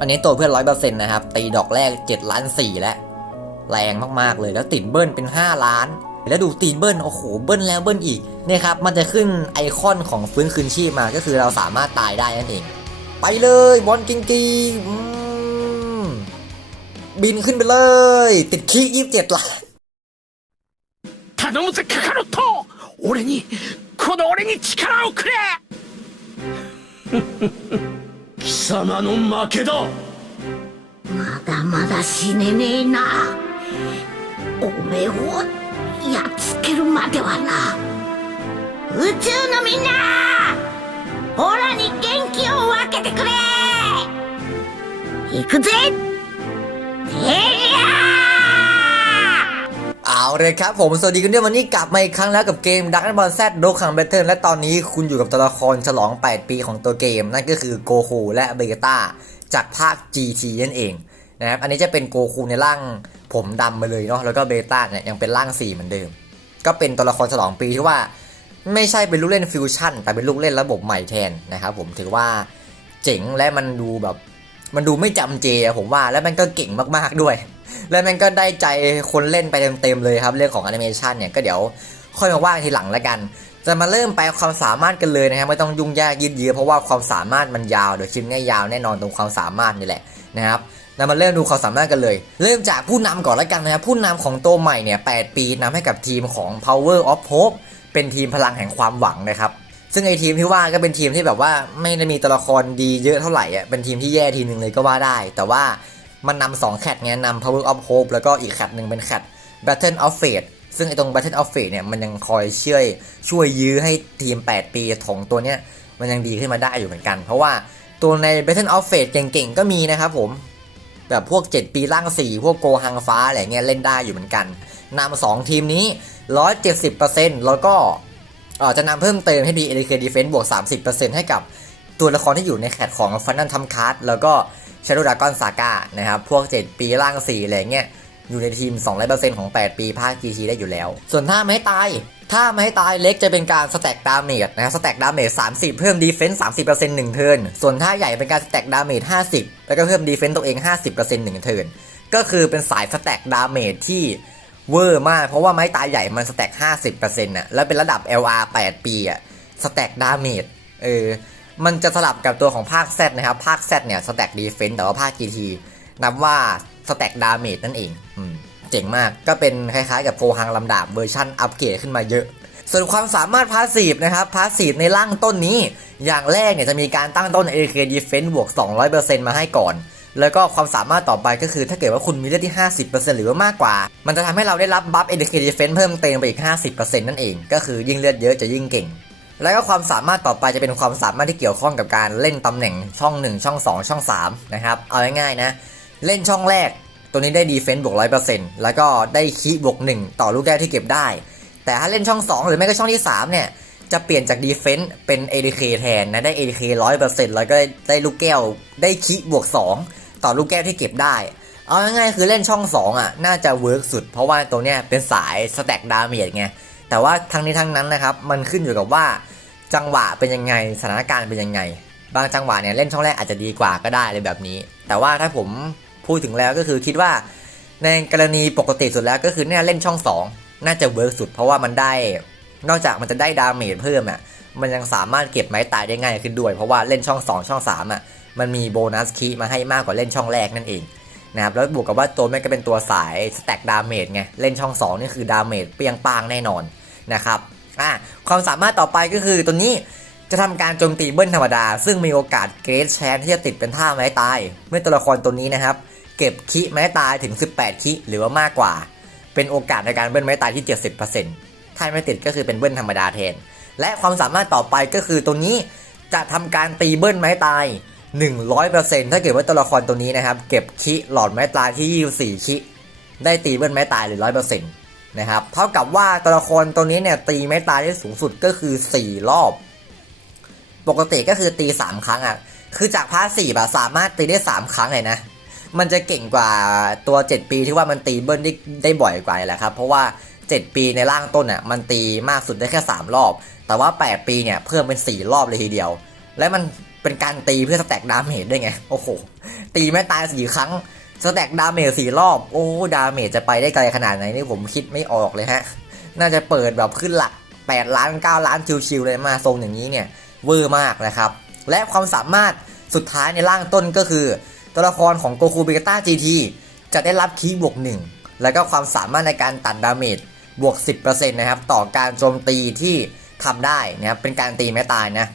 อันนี้ตัวเพื่อนร้อยเปอร์เซ็นต์นะครับ ตีดอกแรก7ล้าน4แล้ว แรงมากๆเลยแล้วติดเบิ้ลเป็น 5 ล้าน แล้วดูตีเบิ้ลโอ้โหเบิ้ลแล้วเบิ้ลอีกเนี่ยครับมันจะขึ้นไอคอนของฟื้นคืนชีพมาก็คือเราสามารถตายได้นั่นเอง ไปเลยบอลกิงกีอืมบินขึ้นไปเลย ติดขี้ยี่สิบเจ็ดล้าน 頼むぜカカロット俺にこの俺に力をくれ 貴様の負けだ。まだまだ死ねねえな。おめえをやっつけるまではな。宇宙のみんなオラに元気を分けてくれ。行くぜ。テリア เอาเลยครับผม สวัสดีกันด้วยวันนี้กลับมาอีกครั้งแล้วกับเกม Dark Ball Z โดคังแบทเทิลและตอนนี้คุณอยู่กับตัวละครฉลอง 8 ปีของตัวเกม นั่นก็คือโกคูและเบกต้าจากภาค GT นั่นเองนะครับ อันนี้จะเป็นโกคูในร่างผมดำมาเลยเนาะ แล้วก็เบต้าเนี่ยยังเป็นร่าง4เหมือนเดิม ก็เป็นตัวละครฉลองปีที่ว่า ไม่ใช่เป็นลูกเล่นฟิวชั่น แต่เป็นลูกเล่นระบบใหม่แทนนะครับผม ถือว่าเจ๋งและมันดูแบบ มันดูไม่จำเจผมว่า แล้วมันก็เก่งมากๆด้วย แล้วมันก็ได้ใจคนเล่นไปเต็มๆเลยครับ เรื่องของแอนิเมชันเนี่ยก็เดี๋ยวค่อยมาว่าทีหลังแล้วกัน จะมาเริ่มไปความสามารถกันเลยนะครับไม่ต้องยุ่งยากยืดเยื้อเพราะว่าความสามารถมันยาวเดี๋ยวคลิปนี้ยาวแน่นอนตรงความสามารถนี่แหละนะครับเรามาเริ่มดูความสามารถกันเลย เริ่มจากผู้นำก่อนแล้วกันนะครับผู้นำของตัวใหม่เนี่ย 8 ปีนำให้กับทีมของ Power of Hope เป็นทีมพลังแห่งความหวังนะครับซึ่งไอทีมที่ว่าก็เป็นทีมที่แบบว่าไม่ได้มีตัวละครดีเยอะเท่าไหร่อะเป็นทีมที่แย่ทีหนึ่งเลยก็ว่าได้ แต่ว่า มันนำสองแคทไงนำ Power of Hope แล้วก็อีกแคทหนึ่งเป็นแคท Battle of Fate ซึ่งไอตรง Battle of Fate เนี่ยมันยังคอยช่วยช่วยยื้อให้ทีม 8 ปีของตัวเนี้ยมันยังดีขึ้นมาได้อยู่เหมือนกัน เพราะว่าตัวใน Battle of Fate เก่งๆ ก็มีนะครับผม แบบพวก 7 ปีล่าง 4 พวกโกหังฟ้าอะไรเงี้ยเล่นได้อยู่เหมือนกันนำสองทีมนี้ 170%แล้วก็จะนำเพิ่มเติมให้มี LK Defense บวก 30%ให้กับตัวละครที่อยู่ในแคทของฟันนันทัมคาร์ดแล้วก็ Shadow Dragon Saga นะครับ พวก 7 ปีล่าง 4 อะไรเงี้ย อยู่ในทีม 200%ของ 8 ปีภาค GT ได้อยู่แล้ว ส่วนถ้าไม่ให้ตาย ถ้าไม่ให้ตายเล็กจะเป็นการสแต็กดาเมจนะครับสแต็กดาเมจ30 เพิ่มดีเฟนส์30% 1เทิร์นส่วนถ้าใหญ่เป็นการสแต็กดาเมจ50 แล้วก็เพิ่มดีเฟนส์ตัวเอง 50% 1เทิร์นก็คือเป็นสายสแต็กดาเมจที่เวอร์มาก เพราะว่าไม้ตายใหญ่มันสแต็ก50%น่ะแล้วเป็นระดับ LR 8 ปีอะสแต็กดาเมจเออ มันจะสลับกับตัวของภาค Z นะครับ ภาค Z เนี่ยสแต็กดีเฟนส์แต่ว่าภาค GT นับว่าสแต็กดาเมจนั่นเองอืมเจ๋งมากก็เป็นคล้ายๆกับโพฮังลำดาบเวอร์ชั่นอัปเกรดขึ้นมาเยอะ ส่วนความสามารถพาสีฟนะครับพาสีฟในร่างต้นนี้ อย่างแรกเนี่ยจะมีการตั้งต้น AK Defense บวก 200%มาให้ก่อน แล้วก็ความสามารถต่อไปก็คือถ้าเกิดว่าคุณมีเลือดที่ 50%หรือว่ามากกว่า มันจะทำให้เราได้รับบัฟ AK Defense เพิ่มเติมไปอีก 50%นั่นเอง ก็คือยิ่งเลือดเยอะจะยิ่งเก่ง แล้วก็ความสามารถต่อไปจะเป็นความสามารถที่เกี่ยวข้องกับการเล่นตำแหน่งช่อง 1 ช่อง 2 ช่อง3นะครับเอาง่ายๆนะเล่นช่องแรก ตัวนี้ได้ดีเฟนต์บวก100%แล้วก็ได้คีบวก1ต่อลูกแก้วที่เก็บได้ แต่ถ้าเล่นช่อง 2 หรือไม่ก็ช่องที่ 3 เนี่ย จะเปลี่ยนจากดีเฟนต์เป็น ADK แทนนะได้ ADK 100%แล้วก็ได้ลูกแก้วได้คีบวก 2 ต่อลูกแก้วที่เก็บได้เอาง่ายๆคือเล่นช่อง 2 อะ น่าจะเวิร์กสุด เพราะว่าตัวเนี้ยเป็นสายสแต็กดาเมจไง แต่ว่าทั้งนี้ทั้งนั้นนะครับ มันขึ้นอยู่กับว่าจังหวะเป็นยังไงสถานการณ์เป็นยังไง บางจังหวะเนี่ยเล่นช่องแรกอาจจะดีกว่าก็ได้เลยแบบนี้ แต่ว่าถ้าผมพูดถึงแล้วก็คือคิดว่า ในกรณีปกติสุดแล้วก็คือเนี่ยเล่นช่อง 2 น่าจะเวิร์กสุด เพราะว่ามันได้นอกจากมันจะได้ดาเมจเพิ่มอะมันยังสามารถเก็บไม้ตายได้ง่ายขึ้นด้วย เพราะว่าเล่นช่อง 2 ช่อง3อะมันมีโบนัสคีย์มาให้มากกว่าเล่นช่องแรกนั่นเองนะครับแล้วบวกกับว่าตัวแม่ก็เป็นตัวสายสแต็กดาเมจไงเล่นช่อง 2 นี่คือดาเมจเปียงปางแน่นอน นะครับอะความสามารถต่อไปก็คือตัวนี้จะทำการโจมตีเบิ้ลธรรมดา ซึ่งมีโอกาสเกรดแชนที่จะติดเป็นท่าไม้ตาย เมื่อตัวละครตัวนี้นะครับ เก็บคิไม้ตายถึง 18 คิหรือว่ามากกว่า เป็นโอกาสในการเบิ้ลไม้ตายที่ 70%ถ้าไม่ติดก็คือเป็นเบิ้ลธรรมดาแทน และความสามารถต่อไปก็คือตัวนี้จะทำการตีเบิ้ลไม้ตาย 100%ถ้าเกิดว่าตัวละครตัวนี้นะครับ เก็บคิหลอดไม้ตายที่ 24 คิได้ตีเบิ้ลไม้ตายหรือ100% นะครับเท่ากับว่าตัวละครตัวนี้เนี่ยตีไม้ตายได้สูงสุดก็คือ 4 รอบ ปกติก็คือตี 3 ครั้งอะคือจากพาสซีฟอะสามารถตีได้ 3 ครั้งเลยนะ มันจะเก่งกว่าตัว 7 ปีที่ว่ามันตีเบิ้ลได้ได้บ่อยกว่าแหละครับ เพราะว่า 7 ปีในร่างต้นอะมันตีมากสุดได้แค่ 3 รอบ แต่ว่า 8 ปีเนี่ยเพิ่มเป็น 4 รอบเลยทีเดียว และมันเป็นการตีเพื่อสแต็กดาเมจด้วยไง โอ้โห ตีแม่ตายสี่ครั้ง สแต็กดาเมจสี่รอบ โอ้ ดาเมจจะไปได้ไกลขนาดไหนนี่ผมคิดไม่ออกเลยฮะ น่าจะเปิดแบบขึ้นหลัก 8 ล้าน 9 ล้านชิวๆเลยมาทรงอย่างนี้เนี่ย เวอร์มากนะครับ และความสามารถสุดท้ายในร่างต้นก็คือ ตัวละครของโกคูเบกต้า GT จะได้รับคีย์บวก 1 แล้วก็ความสามารถในการตัดดาเมจบวก 10%นะครับ ต่อการโจมตีที่ทำได้นะครับเป็นการตีไม่ตายนะ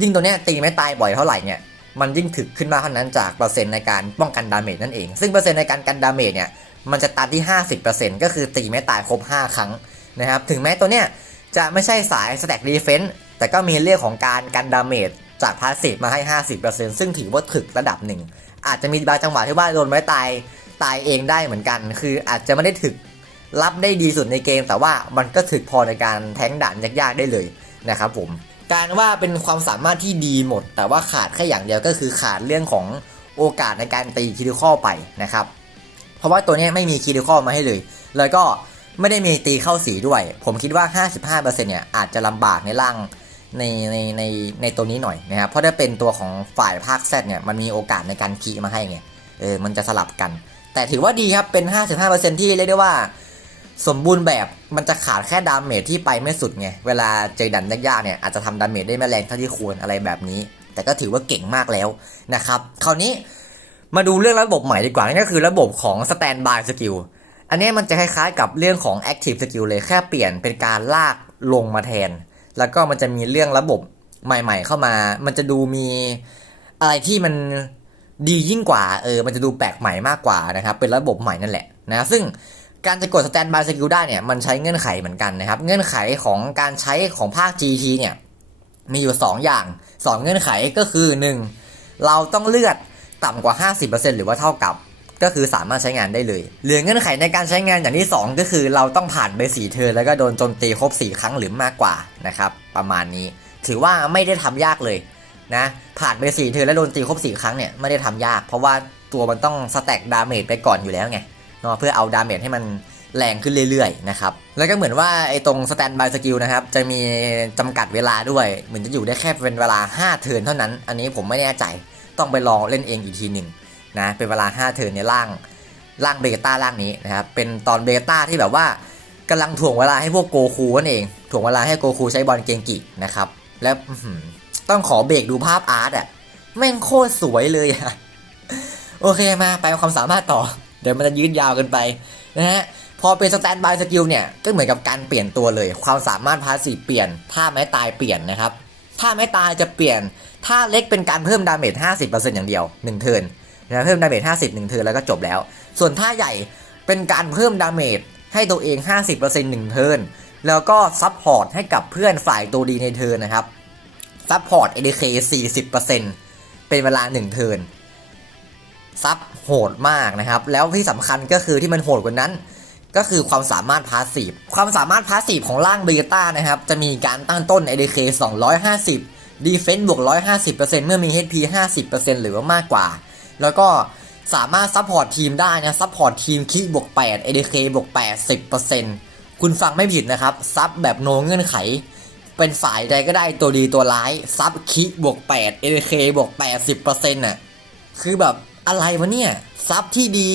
ยิ่งตัวเนี้ยตีไม่ตายบ่อยเท่าไหร่เนี่ย มันยิ่งถึกขึ้นมากเท่านั้นจากเปอร์เซ็นต์ในการป้องกันดาเมจนั่นเอง ซึ่งเปอร์เซ็นต์ในการกันดาเมจเนี่ยมันจะตันที่ 50%ก็คือตีไม่ตายครบ 5 ครั้งนะครับ ถึงแม้ตัวเนี้ยจะไม่ใช่สายสแต็กดีเฟนต์แต่ก็มีเรื่องของการกันดาเมจจากพาสซีฟมาให้ 50%ซึ่งถือว่าถึกระดับหนึ่ง อาจจะมีบางจังหวะที่ว่าโดนไม้ตายตายเองได้เหมือนกัน คืออาจจะไม่ได้ถึกรับได้ดีสุดในเกม แต่ว่ามันก็ถึกพอในการแทงด่านยากๆได้เลยนะครับผม การว่าเป็นความสามารถที่ดีหมด แต่ว่าขาดแค่อย่างเดียวก็คือขาดเรื่องของโอกาสในการตีคิริคอไปนะครับ เพราะว่าตัวนี้ไม่มีคิริคอมาให้เลย แล้วก็ไม่ได้มีตีเข้าสีด้วย ผมคิดว่า 55%เนี่ยอาจจะลำบากในร่างในในในในตัวนี้หน่อยนะครับ เพราะถ้าเป็นตัวของฝ่ายภาค Z เนี่ยมันมีโอกาสในการคีมาให้ไง เออมันจะสลับกัน แต่ถือว่าดีครับเป็น 55%ที่เรียกได้ว่า สมบูรณ์แบบมันจะขาดแค่ดาเมจที่ไปไม่สุดไง เวลาเจอดันยากๆเนี่ยอาจจะทำดาเมจได้ไม่แรงเท่าที่ควรอะไรแบบนี้ แต่ก็ถือว่าเก่งมากแล้วนะครับ คราวนี้มาดูเรื่องระบบใหม่ดีกว่านั่นก็คือระบบของ Standby Skill อันนี้มันจะคล้ายๆกับเรื่องของ Active Skill เลยแค่เปลี่ยนเป็นการลากลงมาแทน แล้วก็มันจะมีเรื่องระบบใหม่ ๆ เข้ามา มันจะดูมีอะไรที่มันดียิ่งกว่าเออมันจะดูแปลกใหม่มากกว่านะครับเป็นระบบใหม่นั่นแหละนะซึ่ง การจะกด Standby Skill ได้เนี่ยมันใช้เงื่อนไขเหมือนกันนะครับ เงื่อนไขของการใช้ของภาค GT เนี่ยมีอยู่ 2 อย่าง 2 เงื่อนไขก็คือ 1. เราต้องเลือดต่ำกว่า 50%หรือว่าเท่ากับ ก็คือสามารถใช้งานได้เลยเหลือเงื่อนไขในการใช้งานอย่างที่ 2 ก็คือเราต้องผ่านไปสีเทิร์นแล้วก็โดนโจมตีครบ 4 ครั้งหรือมากกว่านะครับประมาณนี้ ถือว่าไม่ได้ทำยากเลยนะผ่านไปสีเทิร์นแล้วโดนตีครบ 4 ครั้งเนี่ยไม่ได้ทำยาก เพราะว่าตัวมันต้องสแต็กดาเมจไปก่อนอยู่แล้วไง เนาะเพื่อเอาดาเมจให้มันแรงขึ้นเรื่อยๆนะครับแล้วก็เหมือนว่าไอ้ตรงสแตนบายสกิลนะครับจะมีจำกัดเวลาด้วย เหมือนจะอยู่ได้แค่เป็นเวลา 5 เทิร์นเท่านั้น อันนี้ผมไม่แน่ใจต้องไปลองเล่นเองอีกทีหนึ่งนะเป็นเวลา 5 เทิร์นในร่างร่างเบต้าร่างนี้นะครับเป็นตอนเบต้าที่แบบว่ากำลังถ่วงเวลาให้พวกโกคูนั่นเองถ่วงเวลาให้โกคูใช้บอลเกงกินะครับแล้วต้องขอเบรกดูภาพอาร์ตอะแม่งโคตรสวยเลยอะโอเคมาไปความสามารถต่อ เดี๋ยวมันจะยืดยาวเกันไปนะฮะพอเป็นสแตนบายสกิลเนี่ยก็เหมือนกับการเปลี่ยนตัวเลย ความสามารถพาสีเปลี่ยนท่าไม้ตายเปลี่ยนนะครับท่าไม้ตายจะเปลี่ยนท่าเล็กเป็นการเพิ่มดาเมจ50%อย่างเดียว1เทิร์นนะเพิ่มดาเมจ50 1เทิร์นแล้วก็จบแล้ว ส่วนท่าใหญ่เป็นการเพิ่มดาเมจให้ตัวเอง 50% 1เทิร์นแล้วก็ซับพอร์ตให้กับเพื่อนฝ่ายตัวดีในเทิร์นนะครับซับพอร์ต ADK 40%เป็นเวลา 1 เทิร์น ซับโหดมากนะครับ แล้วที่สำคัญก็คือที่มันโหดกว่านั้น ก็คือความสามารถพาสซีฟความสามารถพาสซีฟของร่างเบต้านะครับ จะมีการตั้งต้น ADK 250 Defense บวก 150%เมื่อมี HP 50%หรือว่ามากกว่า แล้วก็สามารถซัพพอร์ตทีมได้นะซัพพอร์ตทีมคิบวก8 ADK บวก80%คุณฟังไม่ผิดนะครับ ซับแบบโนเงื่อนไข เป็นฝ่ายใดก็ได้ตัวดีตัวร้าย ซับคิบวก8 ADK บวก80%น่ะคือแบบ อะไรวะเนี่ยซับที่ดี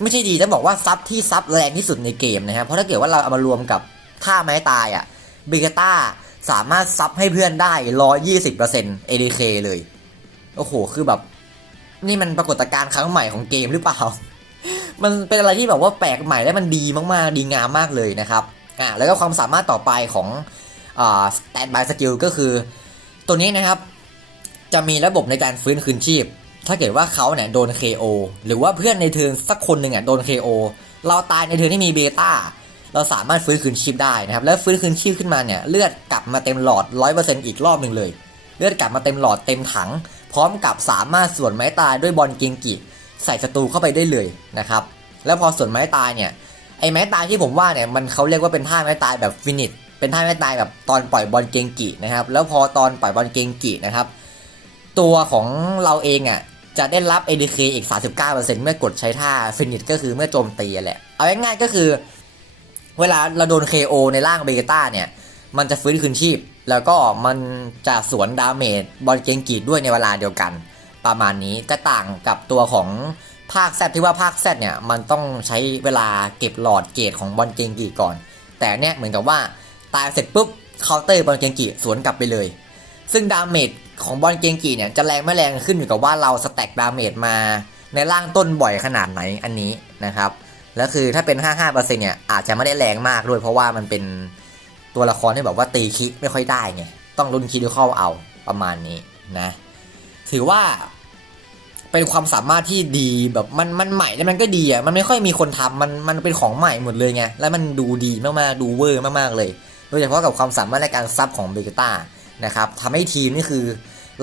ไม่ใช่ดีจะบอกว่าซับที่ซับแรงที่สุดในเกมนะครับเพราะถ้าเกิดว่าเราเอามารวมกับท่าไม้ตายอะ่ะเบต้าสามารถซับให้เพื่อนได้120% ADK เปอร์เซ็นต์เอดเคเลย โอ้โห คือแบบ นี่มันปรากฏการณ์ครั้งใหม่ของเกมหรือเปล่า มันเป็นอะไรที่แบบว่าแปลกใหม่และมันดีมากๆ ดีงามมากเลยนะครับอ่าแล้วก็ความสามารถต่อไปของอ่า standby skill ก็คือ ตัวนี้นะครับ จะมีระบบในการฟื้นคืนชีพ ถ้าเกิดว่าเขาเนี่ยโดน KO หรือว่าเพื่อนในเทิร์นสักคนหนึ่งอะโดน KO เราตายในเทิร์นที่มีเบต้าเราสามารถฟื้นคืนชีพได้นะครับ แล้วฟื้นคืนชีพขึ้นมาเนี่ยเลือดกลับมาเต็มหลอด 100%อีกรอบหนึ่งเลย เลือดกลับมาเต็มหลอดเต็มถัง พร้อมกับสามารถส่วนไม้ตายด้วยบอลเกงกิ ใส่ศัตรูเข้าไปได้เลยนะครับ แล้วพอส่วนไม้ตายเนี่ยไอ้ไม้ตายที่ผมว่าเนี่ยมันเขาเรียกว่าเป็นท่าไม้ตายแบบฟินิชเป็นท่าไม้ตายแบบตอนปล่อยบอลเกงกินะครับแล้วพอตอนปล่อยบอลเกงกินะครับตัวของเราเองอะ จะได้รับ ADK อีก 39%เมื่อกดใช้ท่าฟินิชก็คือเมื่อโจมตีแหละ เอาง่ายๆก็คือ เวลาเราโดน KO ในร่างเบต้าเนี่ย มันจะฟื้นคืนชีพ แล้วก็มันจะสวนดาเมจบอลเกงกีด้วยในเวลาเดียวกัน ประมาณนี้จะต่างกับตัวของภาคแซที่ว่าภาคแซเนี่ย มันต้องใช้เวลาเก็บหลอดเกตของบอลเกงกีก่อน แต่เนี่ยเหมือนกับว่าตายเสร็จปุ๊บเคาน์เตอร์บอลเกงกีสวนกลับไปเลย ซึ่งดาเมจ ของบอลเกงกีเนี่ยจะแรงไม่แรงขึ้นอยู่กับว่าเราสแต็กดาเมจมาในร่างต้นบ่อยขนาดไหนอันนี้นะครับแล้วคือถ้าเป็น 55%เนี่ยอาจจะไม่ได้แรงมากด้วย เพราะว่ามันเป็นตัวละครที่แบบว่าตีคิไม่ค่อยได้ไงต้องรุนคิดเข้าเอาประมาณนี้นะถือว่าเป็นความสามารถที่ดีแบบมันมันใหม่แล้วมันก็ดีอะมันไม่ค่อยมีคนทำมันมันเป็นของใหม่หมดเลยไงแล้วมันดูดีมากๆดูเวอร์มากๆเลย โดยเฉพาะกับความสามารถในการซับของเบกต้า นะครับทำให้ทีมนี่คือ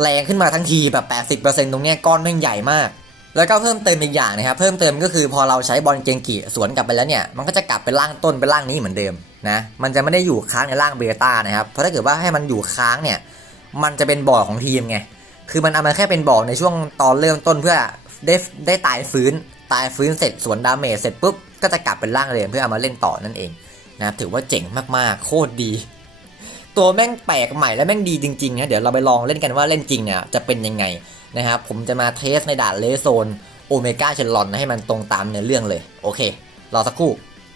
แรงขึ้นมาทั้งทีแบบ 80%ตรงเนี้ก้อนแม่งใหญ่มาก แล้วก็เพิ่มเติมอีกอย่างนะครับ เพิ่มเติมก็คือพอเราใช้บอลเกงกิสวนกลับไปแล้วเนี่ย มันก็จะกลับเป็นร่างต้นเป็นร่างนี้เหมือนเดิมนะ มันจะไม่ได้อยู่ค้างในร่างเบต้านะครับ เพราะถ้าเกิดว่าให้มันอยู่ค้างเนี่ย มันจะเป็นบ่อของทีมไง คือมันเอามาแค่เป็นบ่อในช่วงตอนเริ่มต้นเพื่อได้ได้ตายฟื้น ตายฟื้นเสร็จสวนดาเมจเสร็จปุ๊บ ก็จะกลับเป็นร่างเดิมเพื่อเอามาเล่นต่อนั่นเองนะ ถือว่าเจ๋งมากๆ โคตรดี ตัวแม่งแปลกใหม่และแม่งดีจริงๆนะเดี๋ยวเราไปลองเล่นกันว่าเล่นจริงเนี่ยจะเป็นยังไงนะครับผมจะมาเทสในด่านเลโซนโอเมก้าเชลลอนให้มันตรงตามเนื้อเรื่องเลยโอเครอสักครู่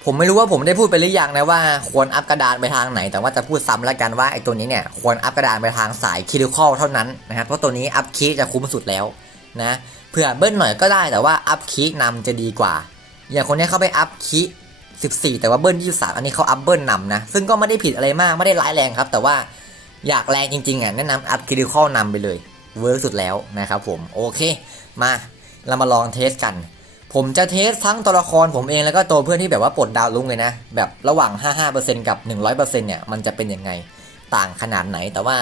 ผมไม่รู้ว่าผมได้พูดไปหรือยังนะว่าควรอัพกระดานไปทางไหน แต่ว่าจะพูดซ้ำแล้วกันว่าไอ้ตัวนี้เนี่ยควรอัพกระดานไปทางสายคิริคอลเท่านั้นนะครับเพราะตัวนี้อัพคีจะคุ้มสุดแล้วนะเผื่อเบิ้ลหน่อยก็ได้แต่ว่าอัพคีนำจะดีกว่า อย่างคนนี้เขาไปอัพคี 14 แต่ว่าเบิ้ล23 อันนี้เขาอัพเบิ้ลนำนะ ซึ่งก็ไม่ได้ผิดอะไรมากไม่ได้ร้ายแรงครับ แต่ว่าอยากแรงจริงๆอะแนะนำอัพคิริคอลนำไปเลยเวิร์กสุดแล้วนะครับผมโอเคมาเรามาลองเทสกัน ผมจะเทสทั้งตัวละครผมเองแล้วก็ตัวเพื่อนที่แบบว่าปลดดาวลุ้งเลยนะ แบบระหว่าง 55%กับ 100%เนี่ยมันจะเป็นยังไงต่างขนาดไหน แต่ว่า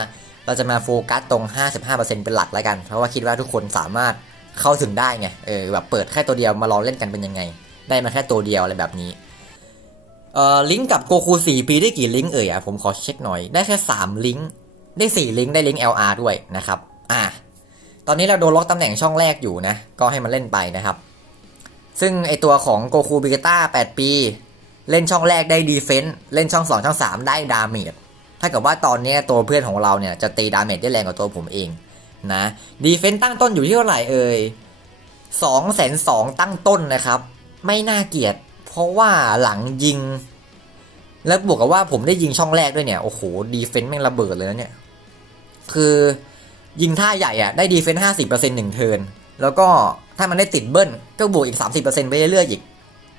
เราจะมาโฟกัสตรง 55%เป็นหลักแล้วกัน เพราะว่าคิดว่าทุกคนสามารถเข้าถึงได้ไงเออแบบเปิดแค่ตัวเดียวมาลองเล่นกันเป็นยังไง ได้มาแค่ตัวเดียวอะไรแบบนี้ เอ่อลิงก์กับโกคู4ปีได้กี่ลิงก์เอ่ยอะผมขอเช็คหน่อยได้แค่3ลิงก์ได้4ลิงก์ได้ลิงก์ LR ด้วยนะครับอะตอนนี้เราโดนล็อกตำแหน่งช่องแรกอยู่นะก็ให้มันเล่นไปนะครับ ซึ่งไอตัวของโกคูบิกต้า8ปี เล่นช่องแรกได้ดีเฟนส์เล่นช่อง 2 ช่อง 3 ได้ดาเมจถ้าเกิดว่าตอนนี้ตัวเพื่อนของเราเนี่ยจะตีดาเมจได้แรงกว่าตัวผมเองนะดีเฟนส์ตั้งต้นอยู่ที่เท่าไหร่เอ่ยสองแสนสองตั้งต้นนะครับ ไม่น่าเกลียด เพราะว่าหลังยิง แล้วบวกกับว่าผมได้ยิงช่องแรกด้วยเนี่ย โอ้โห ดีเฟนส์แม่งระเบิดเลยนะเนี่ย คือยิงท่าใหญ่อะได้ดีเฟนส์ห้าสิบเปอร์เซ็นต์หนึ่งเทิร์นแล้วก็ถ้ามันได้ติดเบิ้ลก็บวกอีก30%ไปเรื่อยๆอีก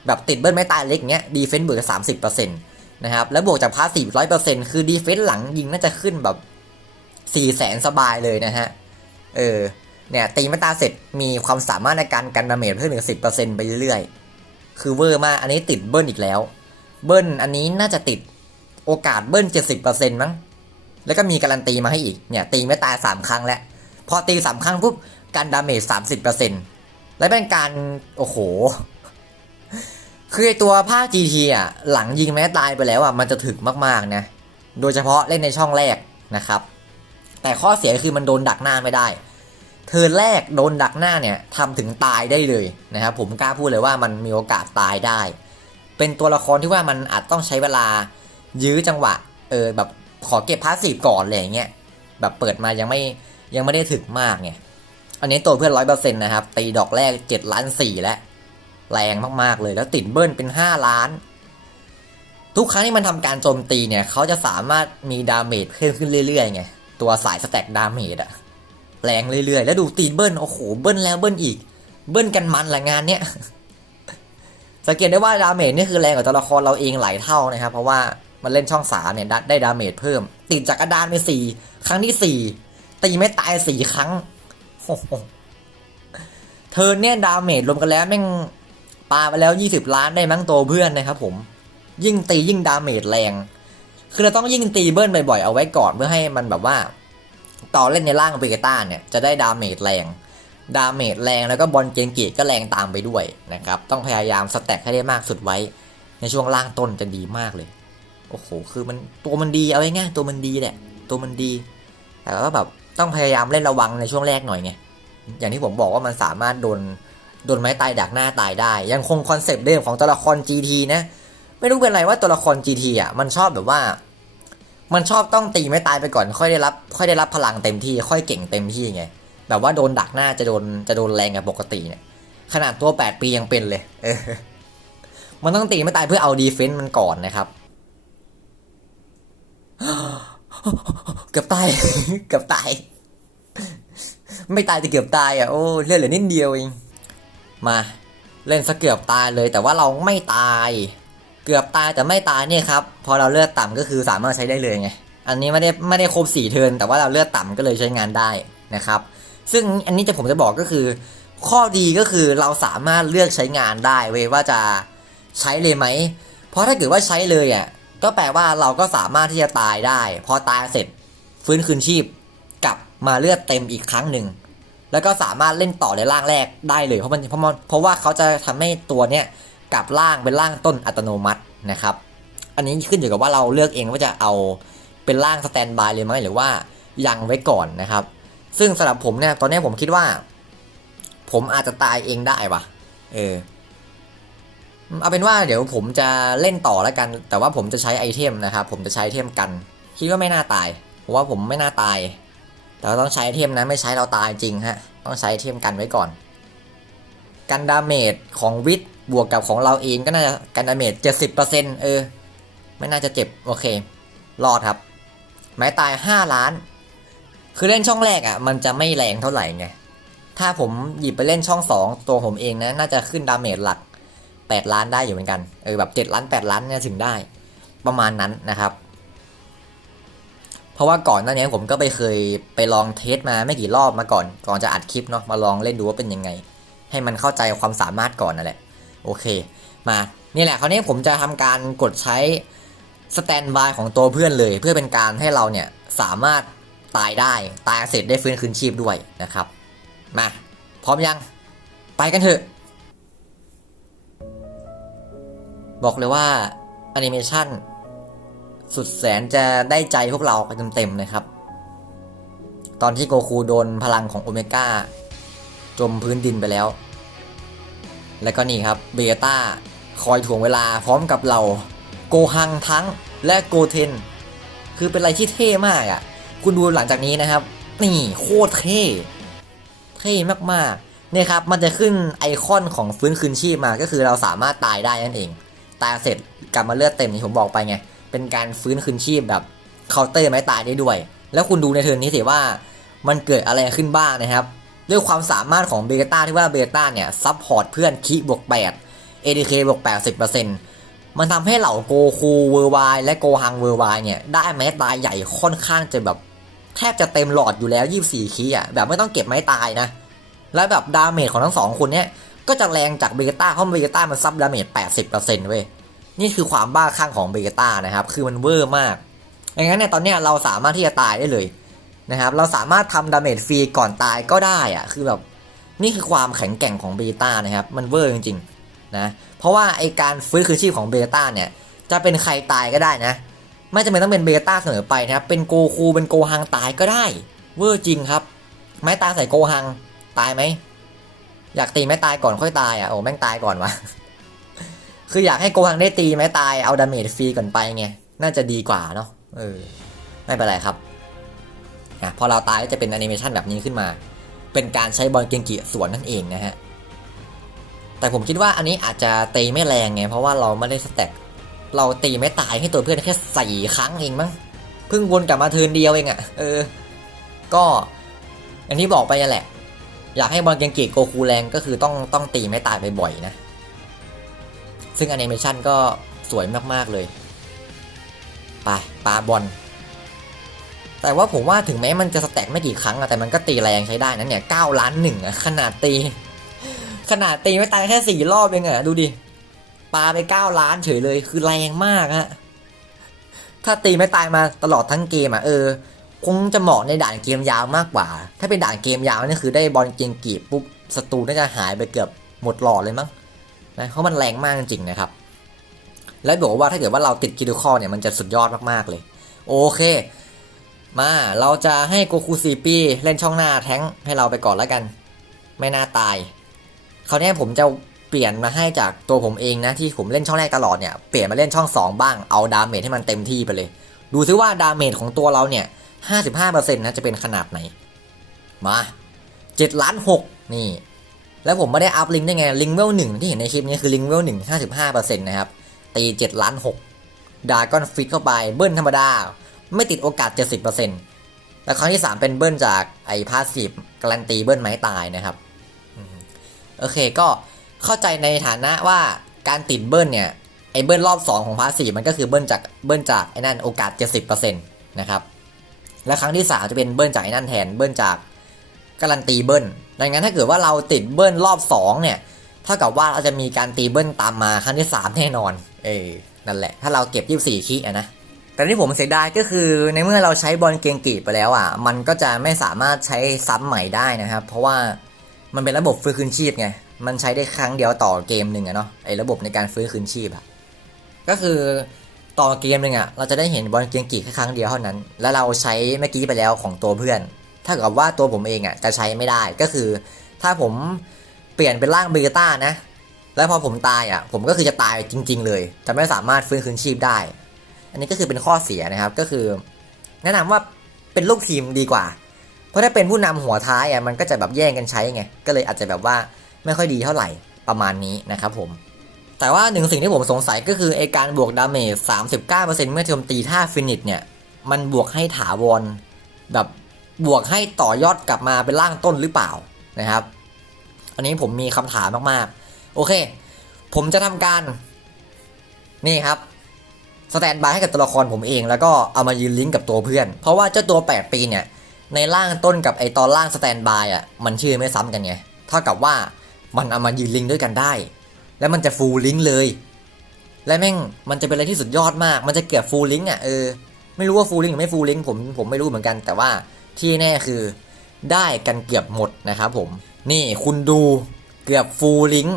แบบติดเบิ้ลไม่ตายเล็กเงี้ยดีเฟนต์บวกสามสิบเปอร์เซ็นต์นะครับ แล้วบวกจากพาสซีฟร้อยเปอร์เซ็นต์คือดีเฟนต์หลังยิงน่าจะขึ้นแบบสี่แสนสบายเลยนะฮะ เออ เนี่ยตีไม่ตาเสร็จมีความสามารถในการกันดาเมจเพิ่มถึงสิบเปอร์เซ็นต์ไปเรื่อยๆ คือเวอร์มากอันนี้ติดเบิ้ลอีกแล้ว เบิ้ลอันนี้น่าจะติดโอกาสเบิ้ลเจ็ดสิบเปอร์เซ็นต์มั้ง แล้วก็มีการันตีมาให้อีก เนี่ยตีไม่ตายสามครั้งแล้ว พอตีสามครั้งปุ๊บ การดาเมจสามสิบเปอร์เซ็นต์และเป็นการ โอ้โห คือไอตัวภาค GT อะ หลังยิงแม้ตายไปแล้วอะ มันจะถึกมากๆนะ โดยเฉพาะเล่นในช่องแรกนะครับ แต่ข้อเสียคือมันโดนดักหน้าไม่ได้ เทิร์นแรกโดนดักหน้าเนี่ยทำถึงตายได้เลยนะครับผมกล้าพูดเลยว่ามันมีโอกาสตายได้ เป็นตัวละครที่ว่ามันอาจต้องใช้เวลายื้อจังหวะเออแบบขอเก็บพาสซีฟก่อนอะไรอย่างเงี้ยแบบเปิดมายังไม่ยังไม่ได้ถึกมากไงอันนี้ตัวเพื่อนร้อยเปอร์เซ็นต์นะครับตีดอกแรกเจ็ดล้านสี่แล้วแรงมากๆเลยแล้วติดเบิ้ลเป็นห้าล้าน ทุกครั้งที่มันทำการโจมตีเนี่ยเขาจะสามารถมีดาเมจเพิ่มขึ้นเรื่อยๆไงตัวสายสแต็กดาเมจอะ แรงเรื่อยๆ แล้วดูตีเบิ้ลโอ้โหเบิ้ลแล้วเบิ้ลอีก เบิ้ลกันมันละงานเนี้ยสังเกตได้ว่าดาเมจนี่คือแรงกว่าตัวละครเราเองหลายเท่านะครับ เพราะว่ามันเล่นช่องสามเนี่ยได้ไดาเมจเพิ่ม ติดจากกระดานไปสี่ครั้งที่สี่ตีไม่ตายสี่ครั้งโอ้โหเธอเนี่ยดาเมจรวมกันแล้วแม่งปาไปแล้วยี่สิบล้านได้มั้งตัวเพื่อนนะครับ ผม ยิ่งตียิ่งดาเมจแรง คือเราต้องยิ่งตีเบิ้ลบ่อยๆเอาไว้ก่อนเพื่อให้มันแบบว่า ต่อเล่นในร่างเบเกต้าเนี่ยจะได้ดาเมจแรง ดาเมจแรงแล้วก็บอลเกนกิก็แรงตามไปด้วยนะครับ ต้องพยายามสแต็กให้ได้มากสุดไว้ ในช่วงล่างต้นจะดีมากเลย โอ้โห คือมันตัวมันดีเอาง่ายๆตัวมันดีแหละ ตัวมันดี แต่ก็แบบต้องพยายามเล่นระวังในช่วงแรกหน่อยไง อย่างที่ผมบอกว่ามันสามารถโดนโดนไม้ตายดักหน้าตายได้ ยังคงคอนเซปต์เดิมของตัวละคร GT นะ ไม่รู้เป็นไรว่าตัวละคร GT อะมันชอบแบบว่า มันชอบต้องตีไม่ตายไปก่อน ค่อยได้รับค่อยได้รับพลังเต็มที่ ค่อยเก่งเต็มที่ไง แบบว่าโดนดักหน้าจะโดนจะโดนแรงกับปกติเนี่ย ขนาดตัว 8 ปียังเป็นเลยเออมันต้องตีไม่ตายเพื่อเอาดีเฟนต์มันก่อนนะครับ เกือบตาย เกือบตาย ไม่ตายแต่เกือบตายอะ โอ้เลือดเหลือนิดเดียวเอง มา เล่นซะเกือบตายเลย แต่ว่าเราไม่ตาย เกือบตายแต่ไม่ตายเนี่ยครับ พอเราเลือดต่ำก็คือสามารถใช้ได้เลยไง อันนี้ไม่ได้ไม่ได้ครบสี่เทินแต่ว่าเราเลือดต่ำก็เลยใช้งานได้นะครับ ซึ่งอันนี้จะผมจะบอกก็คือ ข้อดีก็คือเราสามารถเลือกใช้งานได้เว้ยว่าจะใช้เลยไหม เพราะถ้าเกิดว่าใช้เลยอะก็แปลว่าเราก็สามารถที่จะตายได้ พอตายเสร็จฟื้นคืนชีพกลับมาเลือดเต็มอีกครั้งหนึ่งแล้วก็สามารถเล่นต่อในร่างแรกได้เลยเพราะมันเพราะมันเพราะว่าเขาจะทำให้ตัวเนี้ย กลับร่างเป็นร่างต้นอัตโนมัตินะครับ อันนี้ขึ้นอยู่กับว่าเราเลือกเองว่าจะเอาเป็นร่างสแตนบายเลยไหมหรือว่ายังไว้ก่อนนะครับ ซึ่งสำหรับผมเนี่ยตอนนี้ผมคิดว่า ผมอาจจะตายเองได้ปะเออเอาเป็นว่าเดี๋ยวผมจะเล่นต่อแล้วกัน แต่ว่าผมจะใช้ไอเทมนะครับ ผมจะใช้ไอเทมกัน คิดว่าไม่น่าตายผมว่าผมไม่น่าตาย แต่ต้องใช้ไอเทมนะไม่ใช้เราตายจริงฮะต้องใช้ไอเทมกันไว้ก่อน กันดาเมจของวิท บวกกับของเราเองก็น่าจะกันดาเมจเจ็ดสิบเปอร์เซ็นต์เออ ไม่น่าจะเจ็บ โอเค รอดครับ ไม้ตายห้าล้าน คือเล่นช่องแรกอะ มันจะไม่แรงเท่าไหร่ไง ถ้าผมหยิบไปเล่นช่องสองตัวผมเองนะ น่าจะขึ้นดาเมจหลักแปดล้านได้อยู่เหมือนกัน เออแบบเจ็ดล้านแปดล้านเนี่ยถึงได้ ประมาณนั้นนะครับ เพราะว่าก่อนหน้านี้ผมก็ไปเคยไปลองเทสมาไม่กี่รอบมาก่อน ก่อนจะอัดคลิปเนาะ มาลองเล่นดูว่าเป็นยังไง ให้มันเข้าใจความสามารถก่อนนั่นแหละ โอเค มานี่แหละคราวนี้ผมจะทำการกดใช้สแตนบายของตัวเพื่อนเลย เพื่อเป็นการให้เราเนี่ยสามารถตายได้ตายเสร็จได้ฟื้นคืนชีพด้วยนะครับ มาพร้อมยังไปกันเถอะ บอกเลยว่าแอนิเมชันสุดแสนจะได้ใจพวกเราเต็มๆนะครับ ตอนที่โกคูโดนพลังของโอเมก้าจมพื้นดินไปแล้ว และก็นี่ครับเบต้าคอยถ่วงเวลาพร้อมกับเราโกฮังทั้งและโกเทน คือเป็นอะไรที่เท่มากอะ่ะ คุณดูหลังจากนี้นะครับ นี่โคตรเท่ เท่มากๆเนี่ยครับมันจะขึ้นไอคอนของฟื้นคืนชีพมาก็คือเราสามารถตายได้นั่นเอง ตายเสร็จกลับมาเลือดเต็มที่ผมบอกไปไง เป็นการฟื้นคืนชีพแบบเคาน์เตอร์ไม้ตายได้ด้วย แล้วคุณดูในเทิร์นนี้สิว่ามันเกิดอะไรขึ้นบ้างนะครับ ด้วยความสามารถของเบต้าที่ว่าเบต้าเนี่ยซับพอร์ตเพื่อนคิบวก8 ADK บวก80%มันทำให้เหล่าโกคูเวอร์ไวและโกฮังเวอร์ไวเนี่ยได้ไม้ตายใหญ่ค่อนข้างจะแบบแทบจะเต็มหลอดอยู่แล้ว 24 คีอะแบบไม่ต้องเก็บไม้ตายนะ แล้วแบบดาเมจของทั้งสองคนเนี่ยก็จะแรงจากเบต้าเพราะเบต้ามันซับดาเมจ80%เว้ยนี่คือความบ้าคลั่งของเบต้านะครับคือมันเวอร์มากอย่างนั้นเนี่ยตอนเนี้ยเราสามารถที่จะตายได้เลย นะครับเราสามารถทำดาเมจฟรีก่อนตายก็ได้อะคือแบบนี่คือความแข็งแกร่งของเบต้านะครับมันเวอร์จริงๆนะเพราะว่าไอการฟื้นคืนชีพของเบต้าเนี่ยจะเป็นใครตายก็ได้นะ ไม่จำเป็นต้องเป็นเบต้าเสมอไปนะครับเป็นโกคูเป็นโกฮังตายก็ได้ เวอร์จริงครับไม้ตายใส่โกฮังตายไหมอยากตีไม้ตายก่อนค่อยตายอะโอ้แม่งตายก่อนวะคืออยากให้โกฮังได้ตีไม้ตายเอาดาเมจฟรีก่อนไปไงน่าจะดีกว่าเนาะเออไม่เป็นไรครับ อะพอเราตายก็จะเป็นแอนิเมชันแบบนี้ขึ้นมา เป็นการใช้บอลเกงกิสวนนั่นเองนะฮะ แต่ผมคิดว่าอันนี้อาจจะตีไม่แรงไง เพราะว่าเราไม่ได้สแต็กเราตีไม่ตายให้ตัวเพื่อนแค่สี่ครั้งเองมั้งเพิ่งวนกลับมาเทินเดียวเองอะ่ะเออ ก็อย่างที่บอกไปนั่นแหละ อยากให้บอลเกงกิโกคูแรงก็คือต้องต้องตีไม่ตายบ่อยๆนะ ซึ่งแอนิเมชันก็สวยมากๆเลยไปปาบอล แต่ว่าผมว่าถึงแม้มันจะสแต็กไม่กี่ครั้งอะแต่มันก็ตีแรงใช้ได้นะเนี่ยเก้าล้านหนึ่งอะขนาดตี ขนาดตีไม่ตายแค่สี่รอบเองอะดูดิปาไปเก้าล้านเฉยเลยคือแรงมากฮะถ้าตีไม่ตายมาตลอดทั้งเกมอะเออ คงจะเหมาะในด่านเกมยาวมากกว่า ถ้าเป็นด่านเกมยาวนี่คือได้บอลเกมกีบปุ๊บศัตรูน่าจะหายไปเกือบหมดหลอดเลยมั้งนะเพราะมันแรงมากจริงๆนะครับ แล้วบอกว่าถ้าเกิดว่าเราติดคิดคอเนี่ยมันจะสุดยอดมากๆเลย โอเค มาเราจะให้โกคูซีปีเล่นช่องหน้าแท้งให้เราไปก่อนแล้วกัน ไม่น่าตายคราวนี้ผมจะเปลี่ยนมาให้จากตัวผมเองนะที่ผมเล่นช่องแรกตลอดเนี่ยเปลี่ยนมาเล่นช่อง 2 บ้างเอาดาเมจให้มันเต็มที่ไปเลย ดูซิว่าดาเมจของตัวเราเนี่ย55%นะจะเป็นขนาดไหน มา7ล้าน6นี่ แล้วผมไม่ได้อัพลิงได้ไงลิงเวลหนึ่งที่เห็นในคลิปนี้คือลิงเวลหนึ่ง55%นะครับตี7ล้าน6ดากอนฟิตเข้าไปเบิ้ลธรรมดา ไม่ติดโอกาส 70%แล้วครั้งที่ 3 เป็นเบิ้ลจากไอ้พาสซีฟการันตีเบิ้ลไม้ตายนะครับโอเคก็เข้าใจในฐานะว่าการติดเบิ้ลเนี่ยไอ้เบิ้ลรอบ 2 ของพาสซีฟมันก็คือเบิ้ลจากเบิ้ลจากไอ้นั่นโอกาส 70%นะครับและครั้งที่ 3 จะเป็นเบิ้ลจากไอ้นั่นแทนเบิ้ลจากการันตีเบิ้ลดังนั้นถ้าเกิดว่าเราติดเบิ้ลรอบ 2 เนี่ยเท่ากับว่าเราจะมีการตีเบิ้ลตามมาครั้งที่ 3 แน่นอน เออนั่นแหละ ถ้าเราเก็บ 24คีอะนะ แต่ที่ผมเสียดายก็คือในเมื่อเราใช้บอลเกงกีไปแล้วอะ มันก็จะไม่สามารถใช้ซ้ำใหม่ได้นะครับ เพราะว่ามันเป็นระบบฟื้นคืนชีพไง มันใช้ได้ครั้งเดียวต่อเกมหนึ่งอะเนาะ ไอ้ระบบในการฟื้นคืนชีพอะก็คือต่อเกมหนึ่งอะเราจะได้เห็นบอลเกงกีแค่ครั้งเดียวเท่านั้น แล้วเราใช้เมื่อกี้ไปแล้วของตัวเพื่อน ถ้ากับว่าตัวผมเองอะจะใช้ไม่ได้ ก็คือ ถ้าผมเปลี่ยนเป็นร่างเบต้านะ แล้วพอผมตายอะผมก็คือจะตายจริง ๆ เลย จะไม่สามารถฟื้นคืนชีพได้ อันนี้ก็คือเป็นข้อเสียนะครับก็คือ แนะนำว่าเป็นลูกทีมดีกว่า เพราะถ้าเป็นผู้นำหัวท้ายอะมันก็จะแบบแย่งกันใช้ไงก็เลยอาจจะแบบว่าไม่ค่อยดีเท่าไหร่ประมาณนี้นะครับผมแต่ว่าหนึ่งสิ่งที่ผมสงสัยก็คือไอการบวกดาเมจ39%เมื่อโจมตีท่าฟินิชเนี่ยมันบวกให้ถาวรแบบบวกให้ต่อยอดกลับมาเป็นร่างต้นหรือเปล่านะครับ อันนี้ผมมีคำถามมากๆ โอเค ผมจะทำการ นี่ครับ สแตนบายให้กับตัวละครผมเอง แล้วก็เอามายืนลิงก์กับตัวเพื่อน เพราะว่าเจ้าตัว 8 ปีเนี่ยในร่างต้นกับไอตอนล่างสแตนบายอะมันชื่อไม่ซ้ำกันไงเท่ากับว่ามันเอามายืนลิงก์ด้วยกันได้ แล้วมันจะฟูลลิงก์เลย และแม่งมันจะเป็นอะไรที่สุดยอดมาก มันจะเกือบฟูลลิงก์อะเออไม่รู้ว่าฟูลลิงก์หรือไม่ฟูลลิงก์ผมผมไม่รู้เหมือนกัน แต่ว่าที่แน่คือได้กันเกือบหมดนะครับผม นี่คุณดูเกือบฟูลลิงก์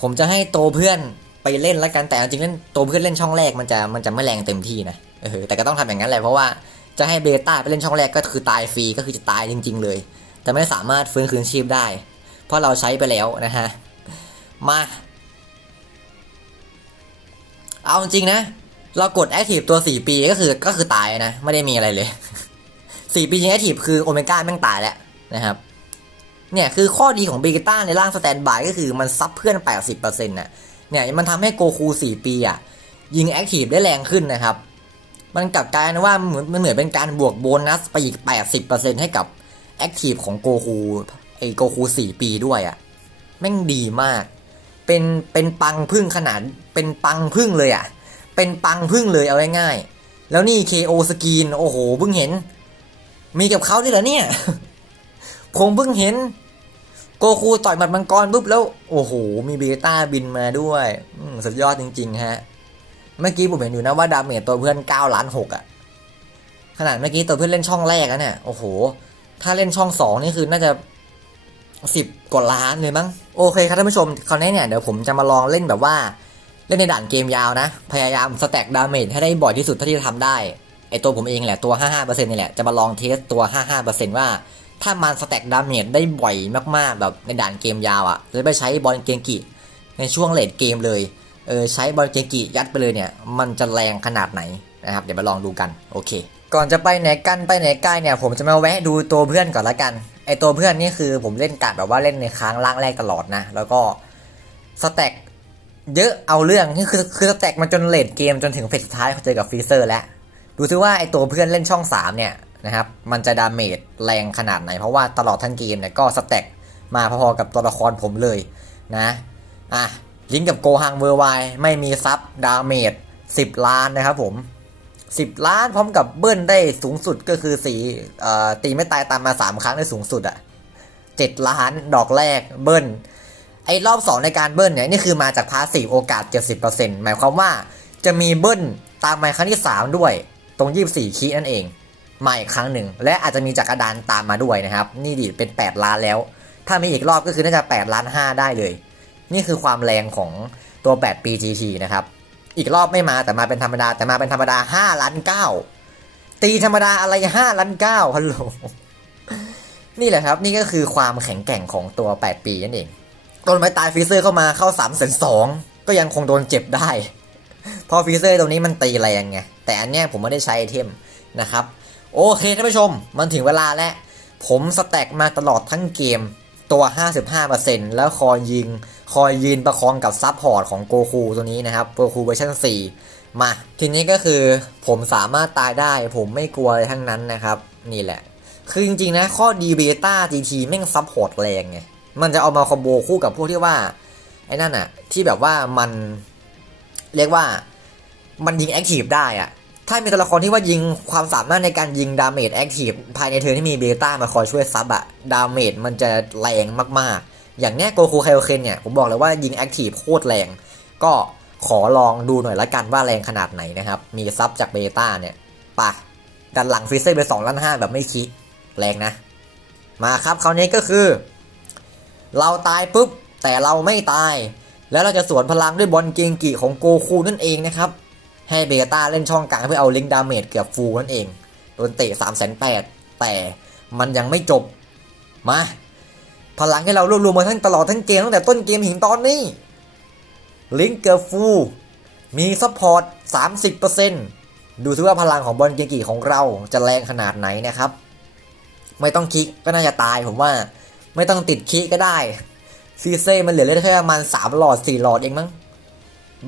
ผมจะให้โตวเพื่อน ไปเล่นแล้วกันแต่จริงเล่นโตวเพื่อนเล่นช่องแรกมันจะมันจะไม่แรงเต็มที่นะเออแต่ก็ต้องทำอย่างนั้นแหละเพราะว่าจะให้เบต้าไปเล่นช่องแรกก็คือตายฟรีก็คือจะตายจริง ๆ เลย แต่ไม่สามารถฟื้นคืนชีพได้ เพราะเราใช้ไปแล้วนะฮะมาเอาจริงนะ เรากดแอคทีฟตัว 4 ปีก็คือก็คือตายนะ ไม่ได้มีอะไรเลย 4 ปีจริงแอคทีฟคือโอเมก้าแม่งตายแล้วนะครับเนี่ยคือข้อดีของเบต้าในร่างสแตนบายก็คือมันซับเพื่อน 80%น่ะ เนี่ยมันทำให้โกคู4 ปีอะยิงแอคทีฟได้แรงขึ้นนะครับ มันกลับกลายเป็นว่าเหมือนมันเหมือนเป็นการบวกโบนัสไปอีก 80%ให้กับแอคทีฟของโกคูไอโกคู4 ปีด้วยอะแม่งดีมาก เป็นเป็นปังพึ่งขนาดเป็นปังพึ่งเลยอะ เป็นปังพึ่งเลยเอาง่ายๆแล้วนี่ KO สกรีนโอ้โหเพิ่งเห็น มีกับเขาด้วยเหรอเนี่ยผมเพิ่งเห็น โกคูต่อยหมัดมังกรปุ๊บแล้ว โอ้โห มีเบต้าบินมาด้วยสุดยอดจริง ๆ ฮะ เมื่อกี้ผมเห็นอยู่นะว่าดาเมจตัวเพื่อน9ล้าน6อะขนาดเมื่อกี้ตัวเพื่อนเล่นช่องแรกอะเนี่ยโอ้โห ถ้าเล่นช่อง2นี่คือน่าจะ10กว่าล้านเลยมั้งโอเคครับท่านผู้ชมคราวนี้เนี่ยเดี๋ยวผมจะมาลองเล่นแบบว่า เล่นในด่านเกมยาวนะ พยายามสแต็กดาเมจให้ได้บ่อยที่สุดเท่าที่จะทำได้ไอตัวผมเองแหละตัว 55%นี่แหละจะมาลองเทสตัว 55%ว่า ถ้ามันสแต็กดาเมจได้บ่อยมากๆ แบบในด่านเกมยาวอะ่ะจะไปใช้บอลเกงกิในช่วงเลดเกมเลยเออใช้บอลเกงกิยัดไปเลยเนี่ย มันจะแรงขนาดไหนนะครับเดี๋ยวมาลองดูกันโอเค ก่อนจะไปไหนกันไปไหนใกล้เนี่ย ผมจะมาแวะดูตัวเพื่อนก่อนละกันไอตัวเพื่อนนี่คือผมเล่นกัดแบบว่าเล่นในค้างล่างแรกตลอดนะ แล้วก็สแต็กเยอะเอาเรื่องนี่คือคือสแต็กมาจนเลดเกมจนถึงเฟสสุดท้ายเจอกับฟรีเซอร์แล้วดูซิว่าไอตัวเพื่อนเล่นช่อง 3 เนี่ย นะครับ มันจะดาเมจแรงขนาดไหน เพราะว่าตลอดทั้งเกมเนี่ยก็สแต็กมาพอๆกับตัวละครผมเลยนะอะลิงกับโกฮังเวอร์ไวไม่มีซับดาเมจ10 ล้านนะครับผม 10 ล้านพร้อมกับเบิ้ลได้สูงสุดก็คือสีอตีไม่ตายตามมา 3 ครั้งได้สูงสุดอะ7ล้านดอกแรกเบิ้ลไอ้รอบ 2 ในการเบิ้ลเนี่ยนี่คือมาจากพาสซีฟโอกาส 70%หมายความว่าจะมีเบิ้ลตามมาครั้งที่ 3 ด้วยตรง 24 คีนั่นเอง มาอีกครั้งหนึ่ง และอาจจะมีจักรดานตามมาด้วยนะครับ นี่ดิเป็น 8 ล้านแล้ว ถ้ามีอีกรอบก็คือน่าจะ8ล้าน5ได้เลย นี่คือความแรงของตัว8ปี GT นะครับ อีกรอบไม่มาแต่มาเป็นธรรมดา แต่มาเป็นธรรมดา5ล้าน9ตีธรรมดาอะไร5ล้าน9ฮัลโหลนี่แหละครับนี่ก็คือความแข็งแกร่งของตัว 8 ปีนั่นเองโดนไม้ตายฟีเซอร์เข้ามาเข้า3ามแสนสองก็ยังคงโดนเจ็บได้ เพราะฟีเซอร์ตรงนี้มันตีแรงไงแต่อันเนี้ยผมไม่ได้ใช้ไอเทมนะครับ โอเคท่านผู้ชม มันถึงเวลาแล้ว ผมสแต็กมาตลอดทั้งเกมตัว 55%แล้วคอยยิง คอยยืนประคองกับซับพอร์ตของโกคูตัวนี้นะครับ โกคูเวอร์ชัน4 มา ทีนี้ก็คือผมสามารถตายได้ ผมไม่กลัวอะไรทั้งนั้นนะครับ นี่แหละ คือจริงๆนะ ข้อดีเบต้าจีทีแม่งซับพอร์ตแรงไง มันจะเอามาคอมโบคู่กับพวกที่ว่า ไอ้นั่นอะที่แบบว่ามัน เรียกว่ามันยิงแอคทีฟได้อะ ถ้ามีตัวละครที่ว่ายิงความสามารถในการยิงดาเมจแอคทีฟภายในเทิร์นที่มีเบต้ามาคอยช่วยซับอะดาเมจมันจะแรงมากๆ อย่างเนี้ยโกคูไคโอเคนเนี่ย ผมบอกเลยว่ายิงแอคทีฟโคตรแรง ก็ขอลองดูหน่อยละกันว่าแรงขนาดไหนนะครับ มีซับจากเบต้าเนี่ยปะดันหลังฟิสเซ่ไป2ล้านห้าแบบไม่คิดแรงนะ มาครับคราวนี้ก็คือ เราตายปุ๊บแต่เราไม่ตาย แล้วเราจะสวนพลังด้วยบอลเกงกิของโกคูนั่นเองนะครับ ให้เบต้าเล่นช่องกลางเพื่อเอาลิงก์ดาเมจเกือบฟูลนั่นเอง โดนเตะ3 8 0 0 0แต่มันยังไม่จบ มา พลังให้เรารวบรวมมาทั้งตลอดทั้งเกมตั้งแต่ต้นเกมถึงตอนนี้ ลิงก์เกือบฟูลมีซัพพอร์ต 30%ดูซิว่าพลังของบอลเกงกิของเราจะแรงขนาดไหนนะครับ ไม่ต้องคิกก็น่าจะตายผมว่า ไม่ต้องติดคิกก็ได้ซีเซ่มันเหลือเล่นแค่ประมาณสามหลอดสี่หลอดเองมั้ง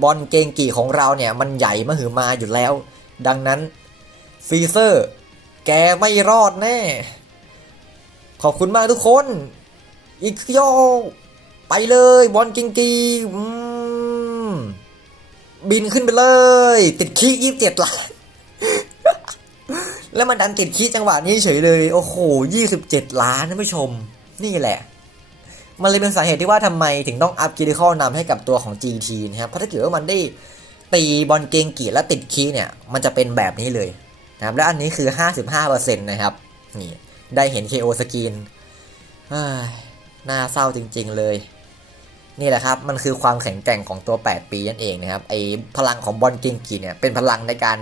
บอลเกงกี่ของเราเนี่ยมันใหญ่มาหือมาอยู่แล้ว ดังนั้นฟีเซอร์ แกไม่รอดแน่ ขอบคุณมากทุกคน อีกโยไปเลยบอลเกงกีบินขึ้นไปเลย ติดขี้ยี่สิบเจ็ดล้านแล้วมันดันติดขี้จังหวะนี้เฉยเลย โอ้โหยี่สิบเจ็ดล้านท่านผู้ชม นี่แหละ มันเลยเป็นสาเหตุที่ว่าทำไมถึงต้องอัพคิริคอลนำให้กับตัวของ GT นะครับ เพราะถ้าเกิดว่ามันได้ตีบอลเกงกีและติดคีย์เนี่ย มันจะเป็นแบบนี้เลยนะครับ และอันนี้คือ 55%นะครับ นี่ ได้เห็น KO สกินน่าเศร้าจริงๆเลย นี่แหละครับ มันคือความแข็งแกร่งของตัว 8 ปีนั่นเองนะครับ ไอพลังของบอลเกงกีเนี่ย เป็นพลังในการ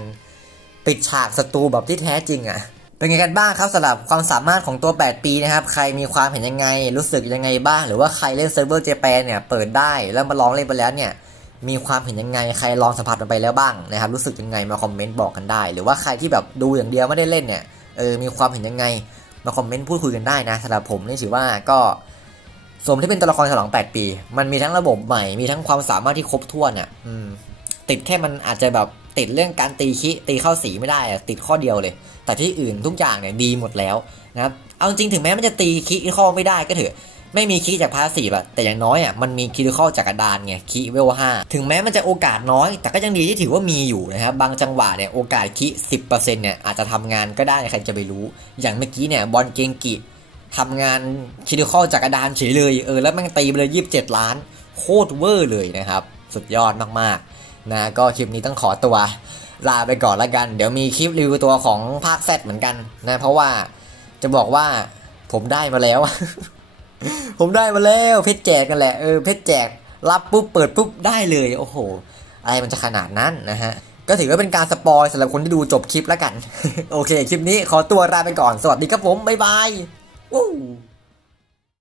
ปิดฉากศัตรูแบบที่แท้จริงอะ่ะ เป็นไงกันบ้างครับสำหรับความสามารถของตัว 8 ปีนะครับ ใครมีความเห็นยังไง รู้สึกยังไงบ้าง หรือว่าใครเล่นเซิร์ฟเวอร์เจแปนเนี่ยเปิดได้แล้วมาลองเล่นไปแล้วเนี่ยมีความเห็นยังไง ใครลองสัมผัสมันไปแล้วบ้างนะครับรู้สึกยังไงมาคอมเมนต์บอกกันได้ หรือว่าใครที่แบบดูอย่างเดียวไม่ได้เล่นเนี่ยเออมีความเห็นยังไงมาคอมเมนต์พูดคุยกันได้นะสำหรับผมนี่ถือว่าก็สมที่เป็นตัวละครฉลอง 8 ปี มันมีทั้งระบบใหม่มีทั้งความสามารถที่ครบถ้วนอะอืมติดแค่มันอาจจะแบบ ติดเรื่องการตีคิตีเข้าสีไม่ได้อะติดข้อเดียวเลย แต่ที่อื่นทุกอย่างเนี่ยดีหมดแล้วนะครับเอาจริงถึงแม้มันจะตีคิข้อไม่ได้ก็เถอะไม่มีคีจากพาสซีฟอะแต่อย่างน้อยอะมันมีคีข้อจากกระดานไงคีเวลห้าถึงแม้มันจะโอกาสน้อย แต่ก็ยังดีที่ถือว่ามีอยู่นะครับบางจังหวะเนี่ยโอกาสคีสิบเปอร์เซ็นต์เนี่ยอาจจะทำงานก็ได้ใครจะไปรู้ อย่างเมื่อกี้เนี่ยบอลเกงกิทำงานคีข้อจากกระดานเฉยเลยเออแล้วมันตีไปเลยยี่สิบเจ็ดล้าน โคตรเวอร์เลยนะครับ สุดยอดมากๆ นะก็คลิปนี้ต้องขอตัวลาไปก่อนละกัน เดี๋ยวมีคลิปรีวิวตัวของภาคแซเหมือนกันนะเพราะว่าจะบอกว่าผมได้มาแล้ว ผมได้มาแล้วเพชรแจกกันแหละเออเพชรแจกรับปุ๊บเปิดปุ๊บได้เลยโอ้โห อะไรมันจะขนาดนั้นนะฮะก็ถือว่าเป็นการสปอยสำหรับคนที่ดูจบคลิปแล้วกัน โอเค คลิปนี้ขอตัวลาไปก่อน สวัสดีครับผม บ๊ายบายวู้